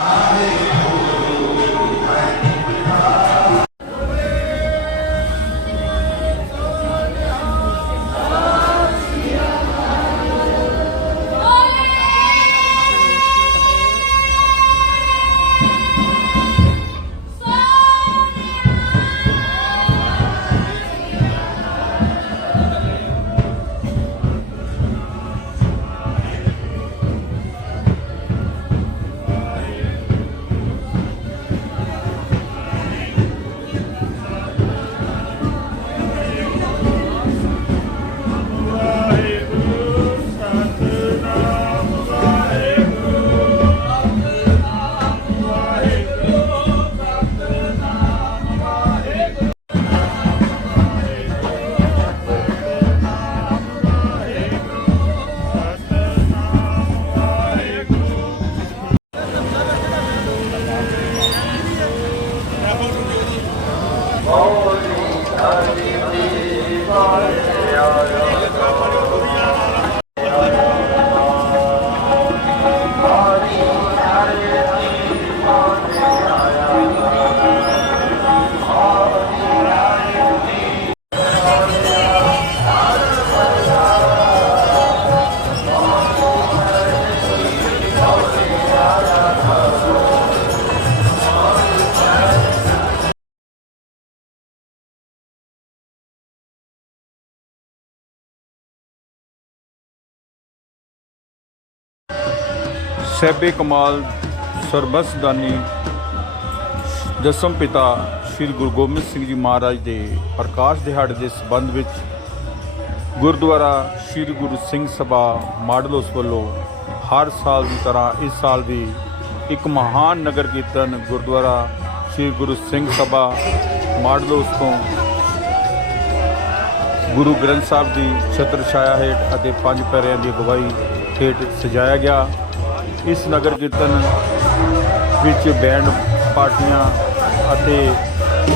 Amen. ਸਹਿਬੇ ਕਮਾਲ ਸਰਬਸਦਾਨੀ ਦਸਮ ਪਿਤਾ ਸ੍ਰੀ ਗੁਰੂ ਗੋਬਿੰਦ ਸਿੰਘ ਜੀ ਮਹਾਰਾਜ ਦੇ ਪ੍ਰਕਾਸ਼ ਦਿਹਾੜੇ ਦੇ ਸੰਬੰਧ ਵਿੱਚ ਗੁਰਦੁਆਰਾ ਸ੍ਰੀ ਗੁਰੂ ਸਿੰਘ ਸਭਾ ਮਾਡਲੋਸ ਵੱਲੋਂ ਹਰ ਸਾਲ ਦੀ ਤਰ੍ਹਾਂ ਇਸ ਸਾਲ ਵੀ ਇੱਕ ਮਹਾਨ ਨਗਰ ਕੀਰਤਨ ਗੁਰਦੁਆਰਾ ਸ੍ਰੀ ਗੁਰੂ ਸਿੰਘ ਸਭਾ ਮਾਡਲੋਸ ਤੋਂ ਗੁਰੂ ਗ੍ਰੰਥ ਸਾਹਿਬ ਦੀ ਛਤਰ ਛਾਇਆ ਹੇਠ ਅਤੇ ਪੰਜ ਪਿਆਰਿਆਂ ਦੀ ਅਗਵਾਈ ਹੇਠ ਸਜਾਇਆ ਗਿਆ। ਇਸ ਨਗਰ ਕੀਰਤਨ ਵਿੱਚ ਬੈਂਡ ਪਾਰਟੀਆਂ ਅਤੇ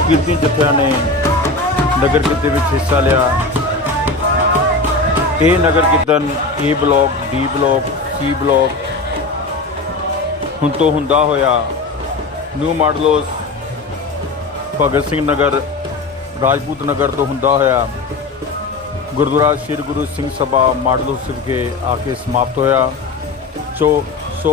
ਕੀਰਤਨ ਜਥਿਆਂ ਨੇ ਨਗਰ ਕੀਰਤਨ ਵਿੱਚ ਹਿੱਸਾ ਲਿਆ। ਇਹ ਨਗਰ ਕੀਰਤਨ A block D block C block ਹੁਣ ਤੋਂ ਹੁੰਦਾ ਹੋਇਆ ਨਿਊ ਮਾਡਲੋਸ ਭਗਤ ਸਿੰਘ ਨਗਰ, ਰਾਜਪੂਤ ਨਗਰ ਤੋਂ ਹੁੰਦਾ ਹੋਇਆ ਗੁਰਦੁਆਰਾ ਸ੍ਰੀ ਗੁਰੂ ਸਿੰਘ ਸਭਾ ਮਾਡਲੋਸ ਵਿਖੇ ਆ ਕੇ ਸਮਾਪਤ ਹੋਇਆ। ਸੋ ਸੋ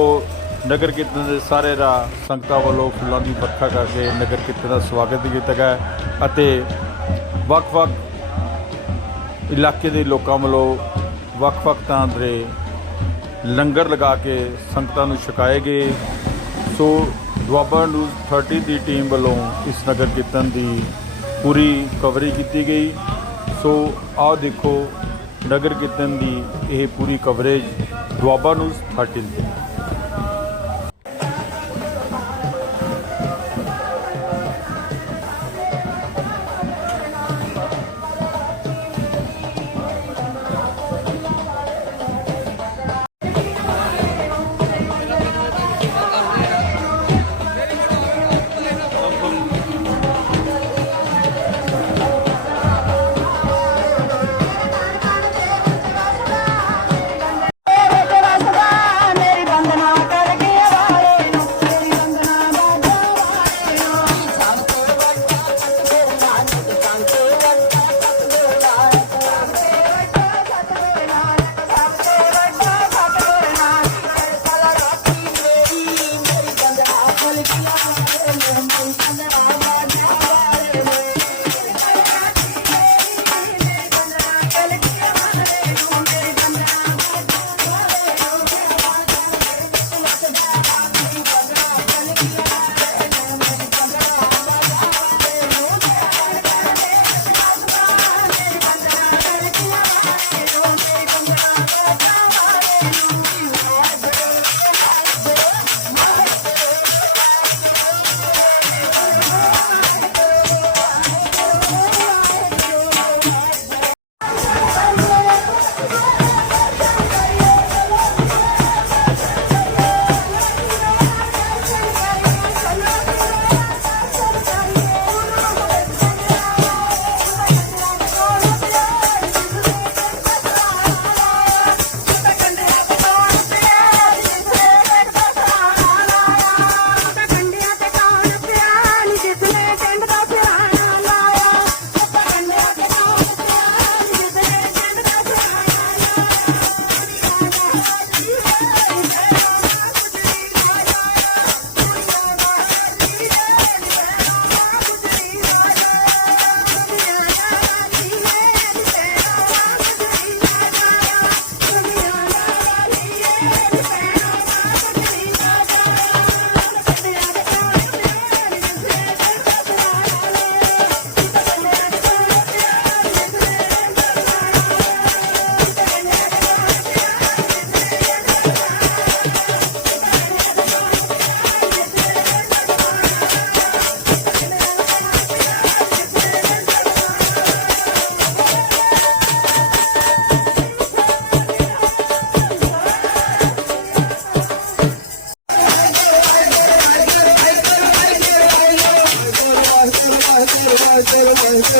ਨਗਰ ਕੀਰਤਨ ਦੇ ਸਾਰੇ ਰਾ ਸੰਗਤਾਂ ਵੱਲੋਂ ਫੁੱਲਾਂ ਦੀ ਵਰਖਾ ਕਰਕੇ ਨਗਰ ਕੀਰਤਨ ਦਾ ਸਵਾਗਤ ਕੀਤਾ ਗਿਆ ਅਤੇ ਵੱਖ-ਵੱਖ ਇਲਾਕੇ ਦੇ ਲੋਕਾਂ ਵੱਲੋਂ ਵੱਖ-ਵੱਖ ਥਾਂ ਦੇ ਲੰਗਰ ਲਗਾ ਕੇ ਸੰਗਤਾਂ ਨੂੰ ਛਕਾਏ ਗਏ। ਸੋ ਦੁਆਬਾ ਨਿਊਜ਼ 30 ਦੀ ਟੀਮ ਵੱਲੋਂ ਇਸ ਨਗਰ ਕੀਰਤਨ ਦੀ ਪੂਰੀ ਕਵਰੇਜ ਕੀਤੀ ਗਈ। ਸੋ ਆਓ ਦੇਖੋ ਨਗਰ ਕੀਰਤਨ ਦੀ ਇਹ ਪੂਰੀ ਕਵਰੇਜ ਦੁਆਬਾ ਨਿਊਜ਼ 30 ਦੀ।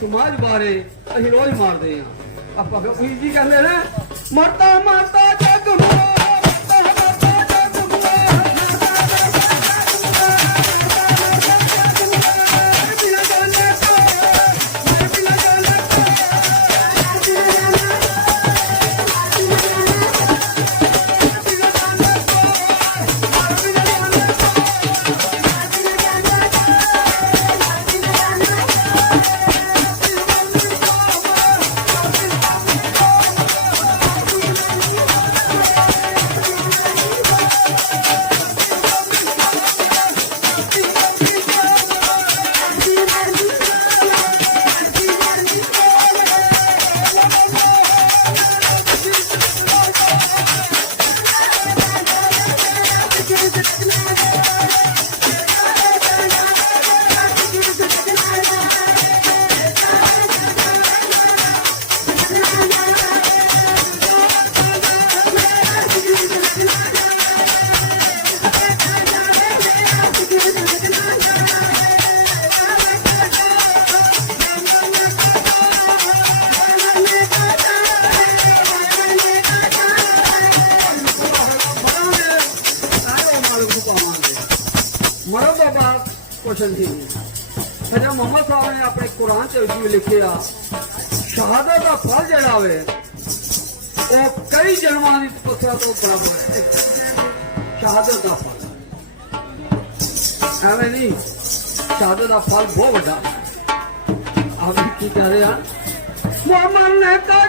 ਸਮਾਜ ਬਾਰੇ ਅਸੀਂ ਰੋਜ਼ ਮਾਰਦੇ ਆ ਆਪਾਂ ਕਬੀਰ ਜੀ ਕਹਿੰਦੇ ਨੇ ਮਰਦਾ ਮਰਦਾ ਕੁਛ ਨਹੀਂ ਫਿਰ ਮੁਹੰਮਦ ਸਾਹਿਬ ਨੇ ਆਪਣੇ ਕੁਰਾਨ ਚ ਵੀ ਲਿਖਿਆ, ਸ਼ਹਾਦਤ ਦਾ ਫਲ ਜਿਹੜਾ ਹੋਵੇ ਉਹ ਕਈ ਜਨਮਾਂ ਦੀ ਤਪੱਸਿਆ ਤੋਂ ਬਰਾਬਰ ਹੈ ਸ਼ਹਾਦਤ ਦਾ ਫਲ। ਐਵੇਂ ਨਹੀਂ, ਸ਼ਹਾਦਤ ਦਾ ਫਲ ਬਹੁਤ ਵੱਡਾ। ਆਪ ਕੀ ਕਹਿ ਰਹੇ ਆ? ਮੁਹੰਮਦ ਨੇ ਕਹਾ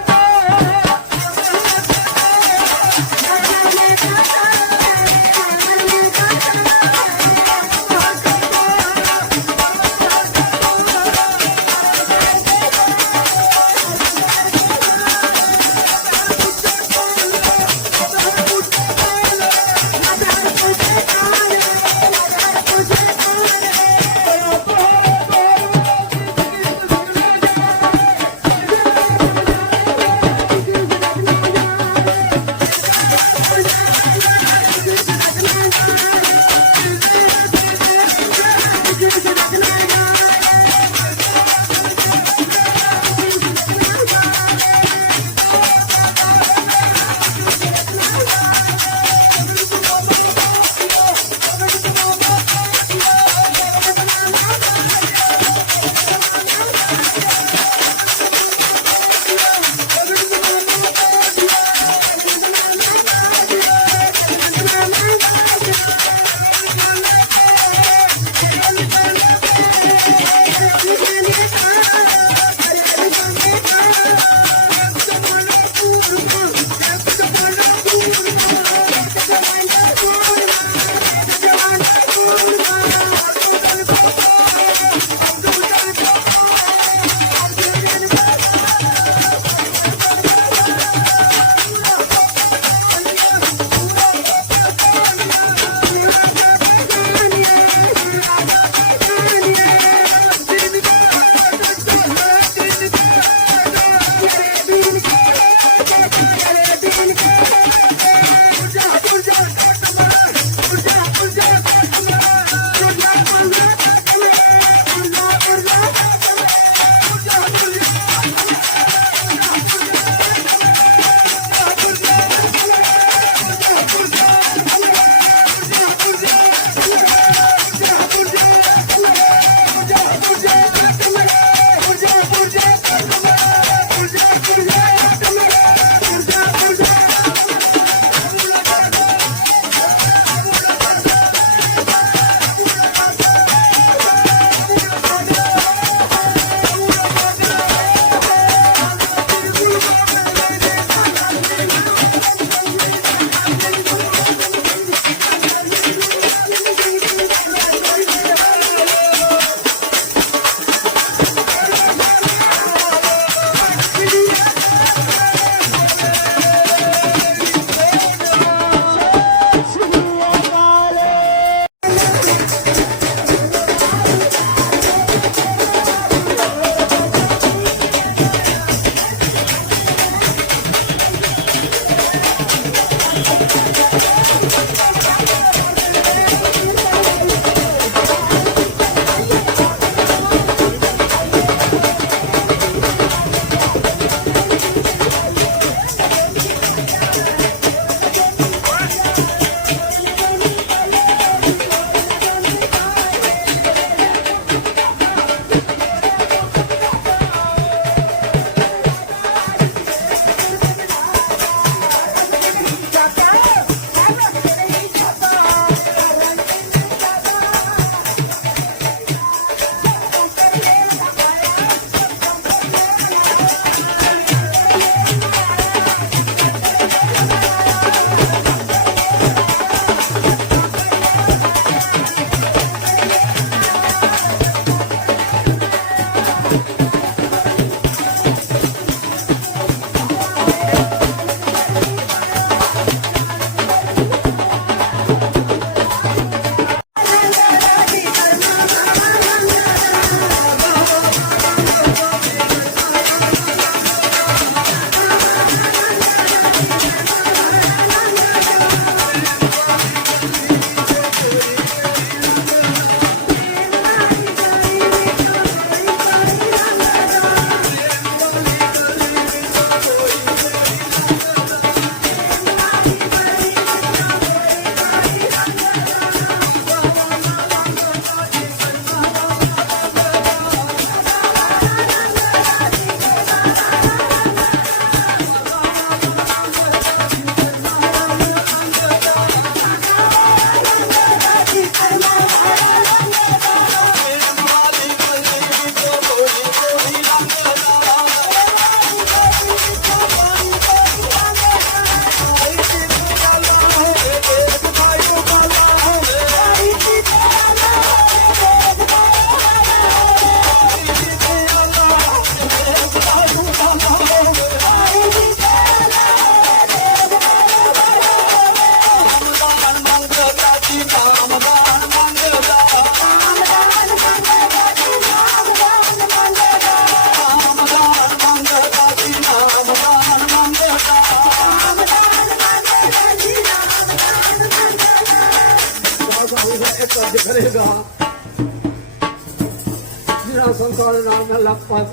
ਜਿਹੜਾ ਸੰਸਾਰ ਦੇ ਨਾਲ ਮੈਂ ਲਗਭਗ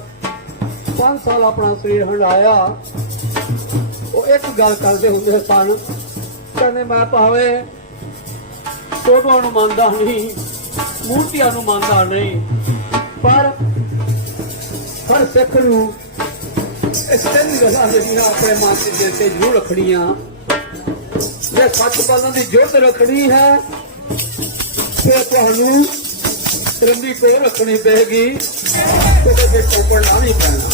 ਪੰਜ ਸਾਲ ਆਪਣਾ ਸਰੀਰ ਹੰਡਾਇਆ ਉਹ ਇੱਕ ਗੱਲ ਕਰਦੇ ਹੁੰਦੇ ਸਨ, ਕਹਿੰਦੇ ਮੈਂ ਭਾਵੇਂ ਫੋਟੋਆਂ ਨੂੰ ਮੰਨਦਾ ਨਹੀਂ, ਮੂਰਤੀਆਂ ਨੂੰ ਮੰਨਦਾ ਨਹੀਂ, ਪਰ ਹਰ ਸਿੱਖ ਨੂੰ ਇਸ ਤਿੰਨ ਗੱਲਾਂ ਜਿਹੜੀਆਂ ਆਪਣੇ ਮਨ ਦੇ ਦਿਲ ਤੇ ਜ਼ਰੂਰ ਰੱਖਣੀਆਂ। ਜੇ ਸੱਚ ਬੋਲਣ ਦੀ ਜੁਰਤ ਰੱਖਣੀ ਹੈ, ਫਿਰ ਤੁਹਾਨੂੰ ਰੰਦੀ ਕੋਲ ਰੱਖਣੀ ਪਏਗੀ ਕਿਉਂਕਿ ਫਿਰ ਕੋਪੜ ਲਾ ਨਹੀਂ ਪੈਣਾ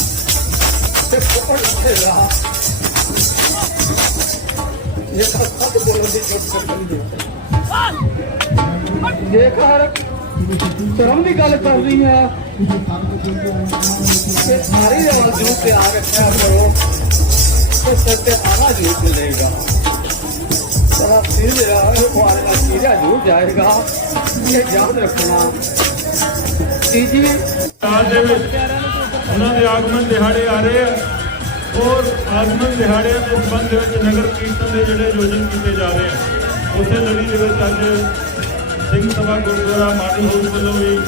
ਤੇ ਕੋਪੜ ਰੱਖੇਗਾ ਇਹ ਤਾਂ ਸੱਚ ਬੋਲਣ ਦੀ ਜੁਰਤ ਰੱਖਣੀ ਹੈ। ਜੇਕਰ ਧਰਮ ਦੀ ਗੱਲ ਕਰ ਰਹੀ ਹੈ ਤੇ ਸਾਰੀ ਆਵਾਜ਼ ਨੂੰ ਪਿਆਰ ਰੱਖਿਆ ਕਰੋ, ਤੇ ਸੱਤੇ ਆਵਾਜ਼ ਨਹੀਂ ਮਿਲੇਗਾ ਤਰਾ ਸਿਰ ਜਿਹੜਾ ਹੈ ਉਹ ਦਾ ਸਿਰਾ ਜੂ ਜਾਏਗਾ ਇਹ ਯਾਦ ਰੱਖਣਾ ਤੀਜੀ ਸਾਲ ਦੇ ਵਿੱਚ ਉਹਨਾਂ ਦੇ ਆਗਮਨ ਦਿਹਾੜੇ ਆ ਰਹੇ ਆ ਔਰ ਆਗਮਨ ਦਿਹਾੜਿਆਂ ਦੇ ਸੰਬੰਧ ਦੇ ਵਿੱਚ ਨਗਰ ਕੀਰਤਨ ਦੇ ਜਿਹੜੇ ਆਯੋਜਨ ਕੀਤੇ ਜਾ ਰਹੇ ਆ ਉਸੇ ਲੜੀ ਦੇ ਵਿੱਚ ਅੱਜ ਸਿੰਘ ਸਭਾ ਗੁਰਦੁਆਰਾ ਮਾਡਲ ਹਾਊਸ ਵੱਲੋਂ ਵੀ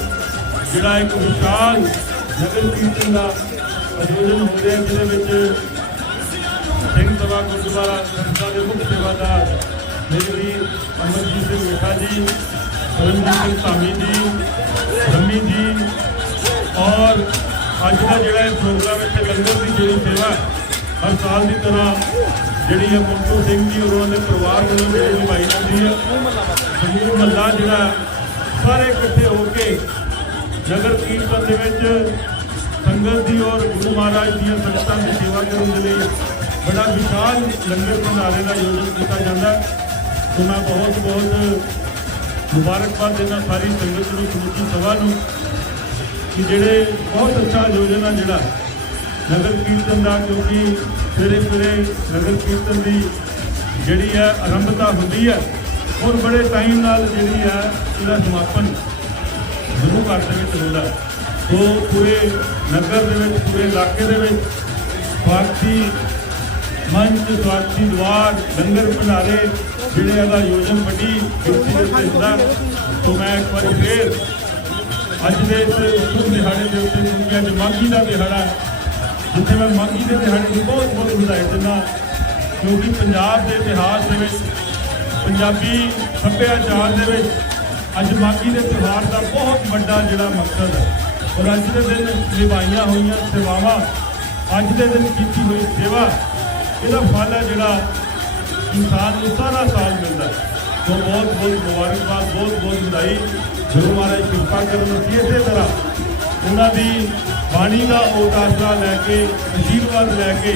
ਜਿਹੜਾ ਇੱਕ ਵਿਸ਼ਾਲ ਨਗਰ ਕੀਰਤਨ ਦਾ ਆਯੋਜਨ ਹੋ ਰਿਹਾ ਜਿਹਦੇ ਵਿੱਚ ਸਿੰਘ ਸਭਾ ਗੁਰਦੁਆਰਾ ਸੰਸਥਾ ਦੇ ਮੁੱਖ ਸੇਵਾਦਾਰ ਮੇਰੇ ਵੀਰ ਅਮਰਜੀਤ ਸਿੰਘ ਮੇਠਾ ਜੀ ਰਣਜੀਤ ਸਿੰਘ ਧਾਮੀ ਜੀ ਰਮੀ ਜੀ, ਔਰ ਅੱਜ ਦਾ ਜਿਹੜਾ ਇਹ ਪ੍ਰੋਗਰਾਮ ਇੱਥੇ ਲੰਗਰ ਦੀ ਜਿਹੜੀ ਸੇਵਾ ਹਰ ਸਾਲ ਦੀ ਤਰ੍ਹਾਂ ਜਿਹੜੀ ਹੈ ਮੁੰਟੂ ਸਿੰਘ ਜੀ ਔਰ ਉਹਨਾਂ ਦੇ ਪਰਿਵਾਰ ਵੱਲੋਂ ਜਿਹੜੀ ਨਿਭਾਈ ਜਾਂਦੀ ਹੈ ਸਮੂਹ ਮਹੱਲਾ ਜਿਹੜਾ ਸਾਰੇ ਇਕੱਠੇ ਹੋ ਕੇ ਨਗਰ ਕੀਰਤਨ ਦੇ ਵਿੱਚ ਸੰਗਤ ਦੀ ਔਰ ਗੁਰੂ ਮਹਾਰਾਜ ਦੀਆਂ ਸੰਗਤਾਂ ਦੀ ਸੇਵਾ ਕਰਨ ਦੇ ਲਈ ਬੜਾ ਵਿਸ਼ਾਲ ਲੰਗਰ ਭੰਡਾਰੇ ਦਾ ਆਯੋਜਨ ਕੀਤਾ ਜਾਂਦਾ ਹੈ। ਸੋ ਮੈਂ ਬਹੁਤ ਬਹੁਤ ਮੁਬਾਰਕਬਾਦ ਦਿੰਦਾ ਸਾਰੀ ਸੰਗਤ ਨੂੰ, ਸਮੁੱਚੀ ਸਭਾ ਨੂੰ ਕਿ ਜਿਹੜੇ ਬਹੁਤ ਅੱਛਾ ਆਯੋਜਨ ਜਿਹੜਾ ਨਗਰ ਕੀਰਤਨ ਦਾ, ਕਿਉਂਕਿ ਸਵੇਰੇ ਸਵੇਰੇ ਨਗਰ ਕੀਰਤਨ ਦੀ ਜਿਹੜੀ ਹੈ ਆਰੰਭਤਾ ਹੁੰਦੀ ਹੈ, ਔਰ ਬੜੇ ਟਾਈਮ ਨਾਲ ਜਿਹੜੀ ਹੈ ਇਹਦਾ ਸਮਾਪਨ ਗੁਰੂ ਘਰ ਦੇ ਵਿੱਚ ਹੁੰਦਾ ਸੋ ਪੂਰੇ ਨਗਰ ਦੇ ਵਿੱਚ, ਪੂਰੇ ਇਲਾਕੇ ਦੇ ਵਿੱਚ ਸਵਾਗਤੀ ਮੰਚ ਸਵਾਗਤੀ ਦਵਾਰ, ਲੰਗਰ ਭੰਡਾਰੇ ਜਿਹੜੇ ਇਹਦਾ ਆਯੋਜਨ ਵੱਡੀ ਗਿਣਤੀ ਦੇ ਵਿੱਚ ਹੁੰਦਾ ਹੈ। ਸੋ ਮੈਂ ਇੱਕ ਵਾਰੀ ਫੇਰ ਅੱਜ ਦੇ ਇਸ ਦਿਹਾੜੇ ਦੇ ਉੱਤੇ ਕਿਉਂਕਿ ਅੱਜ ਮਾਘੀ ਦਾ ਦਿਹਾੜਾ, ਜਿੱਥੇ ਮੈਂ ਮਾਘੀ ਦੇ ਦਿਹਾੜੇ ਨੂੰ ਬਹੁਤ ਬਹੁਤ ਵਧਾਈ ਦਿੰਦਾ ਕਿਉਂਕਿ ਪੰਜਾਬ ਦੇ ਇਤਿਹਾਸ ਦੇ ਵਿੱਚ, ਪੰਜਾਬੀ ਸੱਭਿਆਚਾਰ ਦੇ ਵਿੱਚ ਅੱਜ ਮਾਘੀ ਦੇ ਤਿਉਹਾਰ ਦਾ ਬਹੁਤ ਵੱਡਾ ਜਿਹੜਾ ਮਕਸਦ ਹੈ ਔਰ ਅੱਜ ਦੇ ਦਿਨ ਨਿਭਾਈਆਂ ਹੋਈਆਂ ਸੇਵਾਵਾਂ, ਅੱਜ ਦੇ ਦਿਨ ਕੀਤੀ ਹੋਈ ਸੇਵਾ, ਇਹਦਾ ਫਲ ਹੈ ਜਿਹੜਾ ਇਨਸਾਨ ਨੂੰ ਸਾਰਾ ਸਾਲ ਮਿਲਦਾ ਹੈ। ਸੋ ਬਹੁਤ ਬਹੁਤ ਮੁਬਾਰਕਬਾਦ, ਬਹੁਤ ਬਹੁਤ ਵਧਾਈ। ਗੁਰੂ ਮਹਾਰਾਜ ਕਿਰਪਾ ਕਰਨ ਅਸੀਂ ਇਸੇ ਤਰ੍ਹਾਂ ਉਹਨਾਂ ਦੀ ਬਾਣੀ ਦਾ ਓਟ ਆਸਰਾ ਲੈ ਕੇ, ਅਸ਼ੀਰਵਾਦ ਲੈ ਕੇ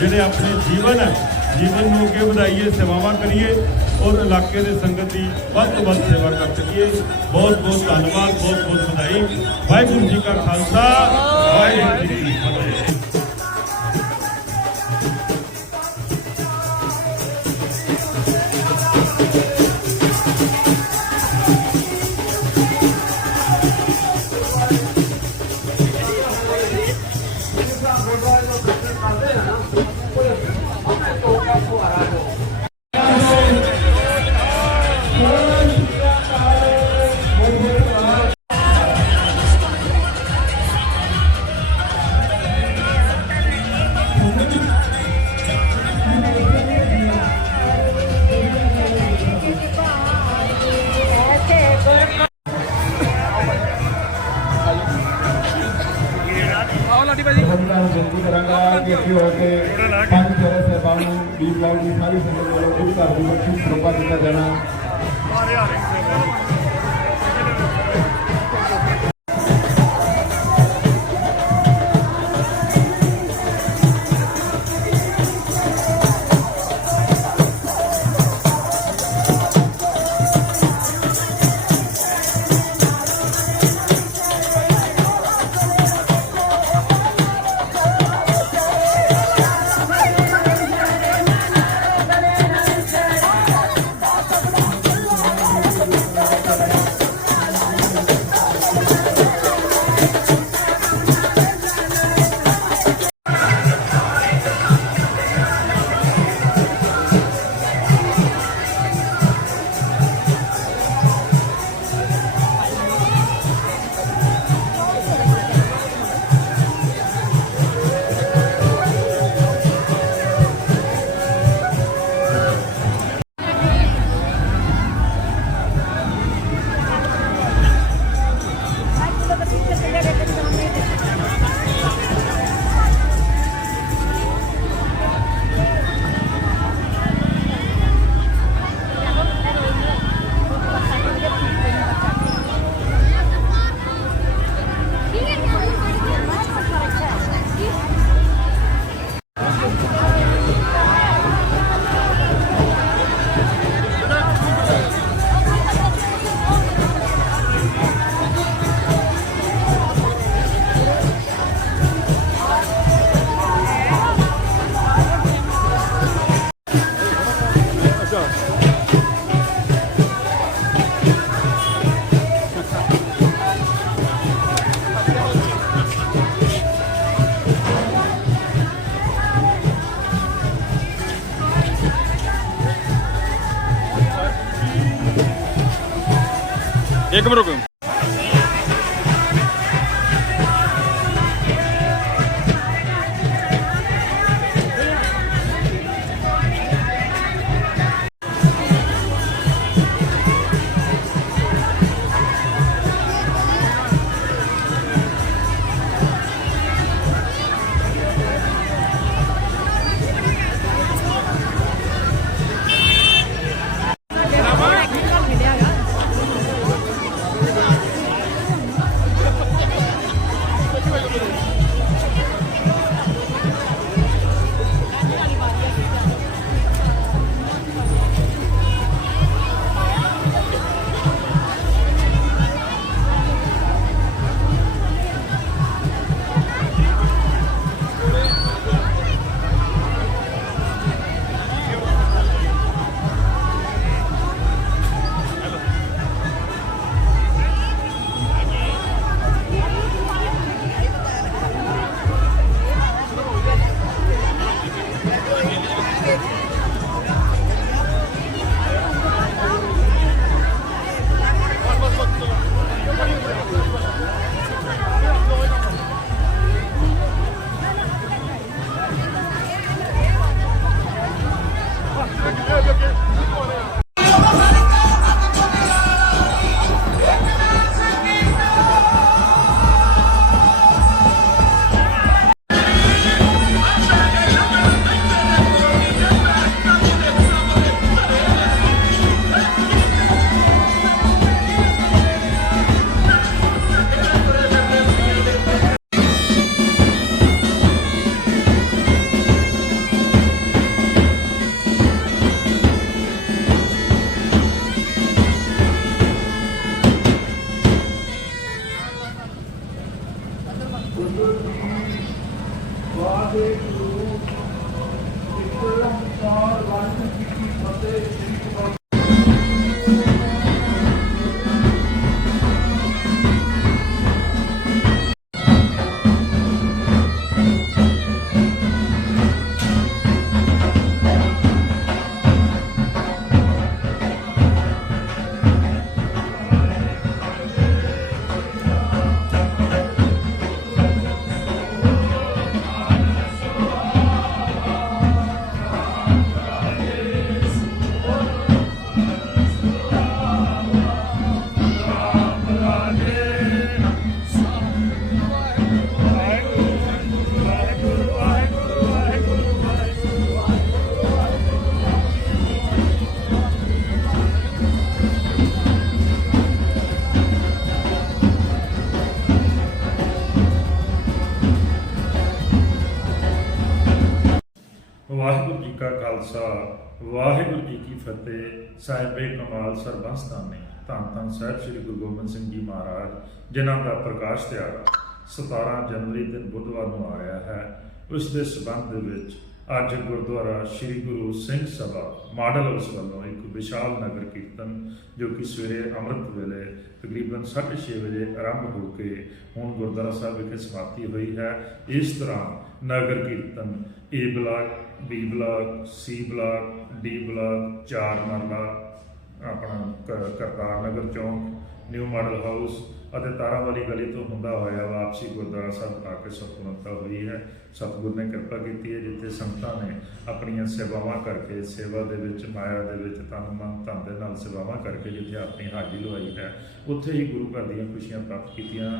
ਜਿਹੜੇ ਆਪਣੇ ਜੀਵਨ ਜੀਵਨ ਨੂੰ ਅੱਗੇ ਵਧਾਈਏ, ਸੇਵਾਵਾਂ ਕਰੀਏ ਔਰ ਇਲਾਕੇ ਦੇ ਸੰਗਤ ਦੀ ਵੱਧ ਤੋਂ ਵੱਧ ਸੇਵਾ ਕਰ ਸਕੀਏ। ਬਹੁਤ ਬਹੁਤ ਧੰਨਵਾਦ, ਬਹੁਤ ਬਹੁਤ ਵਧਾਈ। ਵਾਹਿਗੁਰੂ ਜੀ ਕਾ ਖਾਲਸਾ, ਵਾਹਿਗੁਰੂ ਜੀ एकमरो ਸਾਹਿਬੇ ਕਮਾਲ ਸਰਬੰਸਤਾਨੇ। ਧੰਨ ਧੰਨ ਸਾਹਿਬ ਸ੍ਰੀ ਗੁਰੂ ਗੋਬਿੰਦ ਸਿੰਘ ਜੀ ਮਹਾਰਾਜ, ਜਿਨ੍ਹਾਂ ਦਾ ਪ੍ਰਕਾਸ਼ ਦਿਹਾੜਾ 17 ਜਨਵਰੀ ਦਿਨ ਬੁੱਧਵਾਰ ਨੂੰ ਆ ਰਿਹਾ ਹੈ। ਉਸ ਦੇ ਸਬੰਧ ਵਿੱਚ ਅੱਜ ਗੁਰਦੁਆਰਾ ਸ੍ਰੀ ਗੁਰੂ ਸਿੰਘ ਸਭਾ ਮਾਡਲ ਹਾਊਸ ਵੱਲੋਂ ਇੱਕ ਵਿਸ਼ਾਲ ਨਗਰ ਕੀਰਤਨ, ਜੋ ਕਿ ਸਵੇਰੇ ਅੰਮ੍ਰਿਤ ਵੇਲੇ ਤਕਰੀਬਨ 6:30 ਵਜੇ ਆਰੰਭ ਹੋ ਕੇ ਹੁਣ ਗੁਰਦੁਆਰਾ ਸਾਹਿਬ ਵਿਖੇ ਸਮਾਪਤੀ ਹੋਈ ਹੈ। ਇਸ ਤਰ੍ਹਾਂ ਨਗਰ ਕੀਰਤਨ A block B block C block D block Char Marla ਆਪਣਾ ਕ- ਕਰਤਾਰ ਨਗਰ ਚੌਂਕ ਨਿਊ ਮਾਡਲ ਹਾਊਸ ਅਤੇ ਤਾਰਾਵਾਲੀ ਗਲੀ ਤੋਂ ਹੁੰਦਾ ਹੋਇਆ ਵਾਪਸੀ ਗੁਰਦੁਆਰਾ ਸਾਹਿਬ ਆ ਕੇ ਸੰਪੂਰਨਤਾ ਹੋਈ ਹੈ। ਸਤਿਗੁਰ ਨੇ ਕਿਰਪਾ ਕੀਤੀ ਹੈ ਜਿੱਥੇ ਸੰਗਤਾਂ ਨੇ ਆਪਣੀਆਂ ਸੇਵਾਵਾਂ ਕਰਕੇ, ਸੇਵਾ ਦੇ ਵਿੱਚ, ਮਾਇਆ ਦੇ ਵਿੱਚ ਤਨ, ਮਨ, ਧਨ ਦੇ ਨਾਲ ਸੇਵਾਵਾਂ ਕਰਕੇ ਜਿੱਥੇ ਆਪਣੀ ਹਾਜ਼ਰੀ ਲਵਾਈ ਹੈ, ਉੱਥੇ ਹੀ ਗੁਰੂ ਘਰ ਦੀਆਂ ਖੁਸ਼ੀਆਂ ਪ੍ਰਾਪਤ ਕੀਤੀਆਂ।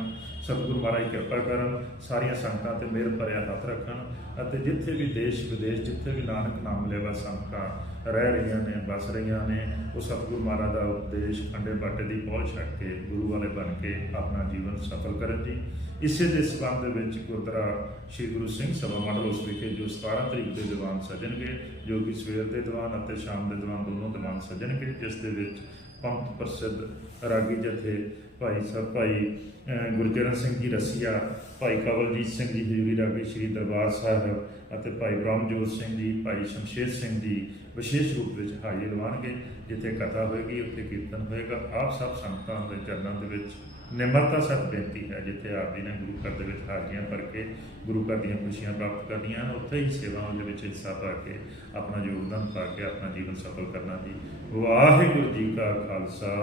ਸਤਿਗੁਰੂ ਮਹਾਰਾਜ ਕਿਰਪਾ ਕਰਨ, ਸਾਰੀਆਂ ਸੰਗਤਾਂ ਤੇ ਮਿਹਰ ਭਰਿਆ ਹੱਥ ਰੱਖਣ ਅਤੇ ਜਿੱਥੇ ਵੀ ਦੇਸ਼, ਵਿਦੇਸ਼ ਜਿੱਥੇ ਵੀ ਨਾਨਕ ਨਾਮ ਲੈਵਾ ਸੰਗਤਾਂ ਰਹਿ ਰਹੀਆਂ ਨੇ ਬਸ ਰਹੀਆਂ ਨੇ, ਉਹ ਸਤਿਗੁਰੂ ਮਹਾਰਾਜ ਦਾ ਉਪਦੇਸ਼ ਅੰਡੇ ਬਾਟੇ ਦੀ ਪਹੁੰਚ ਛੱਡ ਕੇ ਗੁਰੂ ਵਾਲੇ ਬਣ ਕੇ ਆਪਣਾ ਜੀਵਨ ਸਫਲ ਕਰਨ ਜੀ। ਇਸੇ ਦੇ ਸਬੰਧ ਵਿੱਚ ਗੁਰਦੁਆਰਾ ਸ੍ਰੀ ਗੁਰੂ ਸਿੰਘ ਸਭਾ ਮੰਡਲ ਉਸ ਵਿਖੇ ਜੋ 17 ਤਰੀਕ ਦੇ ਦੀਵਾਨ ਸਜਣਗੇ ਜੋ ਕਿ ਸਵੇਰ ਦੇ ਦੀਵਾਨ ਅਤੇ ਸ਼ਾਮ ਦੇ ਦੀਵਾਨ ਦੋਨੋਂ ਦੀਵਾਨ ਸਜਣਗੇ ਜਿਸ ਦੇ ਵਿੱਚ ਪੰਥ ਪ੍ਰਸਿੱਧ ਰਾਗੀ ਜਥੇ ਭਾਈ ਸਾਹਿਬ ਭਾਈ ਅਹ, ਗੁਰਚਰਨ ਸਿੰਘ ਜੀ ਰਸੀਆ ਭਾਈ ਕਵਲਜੀਤ ਸਿੰਘ ਜੀ ਹਜ਼ੂਰੀ ਰਾਗੀ ਸ੍ਰੀ ਦਰਬਾਰ ਸਾਹਿਬ ਅਤੇ ਭਾਈ ਬ੍ਰਹਮਜੋਤ ਸਿੰਘ ਜੀ ਭਾਈ ਸ਼ਮਸ਼ੇਰ ਸਿੰਘ ਜੀ ਵਿਸ਼ੇਸ਼ ਰੂਪ ਵਿੱਚ ਹਾਜ਼ਰ ਹੋਣਗੇ ਜਿੱਥੇ ਕਥਾ ਹੋਏਗੀ ਉੱਥੇ ਕੀਰਤਨ ਹੋਏਗਾ। ਆਪ ਸਭ ਸੰਗਤਾਂ ਦੇ ਚਰਨਾਂ ਦੇ ਵਿੱਚ ਨਿਮਰਤਾ ਸਤ ਬੇਨਤੀ ਹੈ, ਜਿੱਥੇ ਆਪ ਜੀ ਨੇ ਗੁਰੂ ਘਰ ਦੇ ਵਿੱਚ ਹਾਜ਼ਰੀਆਂ ਭਰ ਕੇ ਗੁਰੂ ਘਰ ਦੀਆਂ ਖੁਸ਼ੀਆਂ ਪ੍ਰਾਪਤ ਕਰਨੀਆਂ ਹਨ, ਉੱਥੇ ਹੀ ਸੇਵਾਵਾਂ ਦੇ ਵਿੱਚ ਹਿੱਸਾ ਪਾ ਕੇ ਆਪਣਾ ਯੋਗਦਾਨ ਪਾ ਕੇ ਆਪਣਾ ਜੀਵਨ ਸਫਲ ਕਰਨਾ ਜੀ। ਵਾਹਿਗੁਰੂ ਜੀ ਕਾ ਖਾਲਸਾ,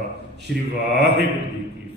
ਸ੍ਰੀ ਵਾਹਿਗੁਰੂ ਜੀ ਕੀ